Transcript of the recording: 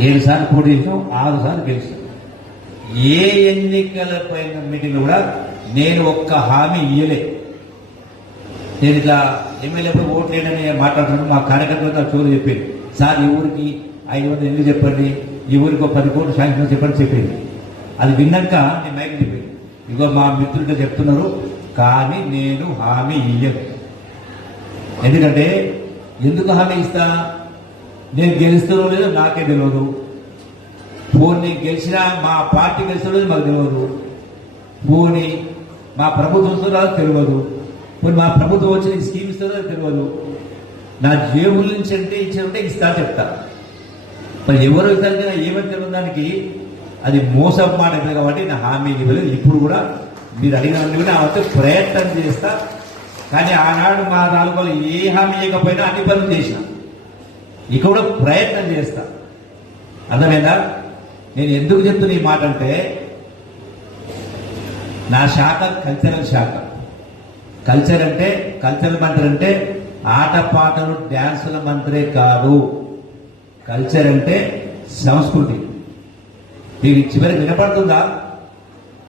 ఏడు సార్లు పోటీ చేసాం ఆరు సార్లు గెలిచాం ఏ ఎన్నికల పైన మీటింగ్ కూడా నేను ఒక్క హామీ ఇయ్యలే. నేను ఇట్లా ఎమ్మెల్యే ఓట్లు వేయడని మాట్లాడుతున్నాను మా కార్యకర్తలతో చోరు చెప్పింది సార్ ఈ ఊరికి ఐదు వందలు ఎందుకు చెప్పండి? ఈ ఊరికి ఒక పది కోట్లు శాంక్షన్ చెప్పండి చెప్పింది అది విన్నాక నేను మైక్ చెప్పింది ఇగో మా మిత్రులతో చెప్తున్నారు కానీ నేను హామీ ఇయ్యను. ఎందుకంటే ఎందుకు హామీ ఇస్తా? నేను గెలుస్తానో లేదో నాకే తెలియదు పోనీ గెలిచినా మా పార్టీ గెలిచినా లేదు మాకు తెలియదు పోనీ మా ప్రభుత్వం వస్తుందో తెలియదు పోనీ మా ప్రభుత్వం వచ్చిన స్కీమ్ ఇస్తుందో తెలియదు నా జేబుల నుంచి అంటే ఇచ్చారంటే ఇస్తా చెప్తా. మరి ఎవరు ఇస్తారంటే ఏమని తెలియదు దానికి? అది మోసం మాట కాబట్టి నా హామీ ఇవ్వలేదు. ఇప్పుడు కూడా మీరు అడిగిన కూడా అవతే ప్రయత్నం చేస్తా. కానీ ఆనాడు మా తాలూకాలో ఏ హామీ ఇవ్వకపోయినా అన్ని పనులు చేసినా. ఇక కూడా ప్రయత్నం చేస్తా. అర్థమైందా? నేను ఎందుకు చెప్తున్నా ఈ మాట అంటే నా శాఖ కల్చరల్ శాఖ. కల్చర్ అంటే కల్చరల్ మంత్రి అంటే ఆటపాటలు డ్యాన్సుల మంత్రే కాదు. కల్చర్ అంటే సంస్కృతి. మీకు చివరికి వినపడుతుందా?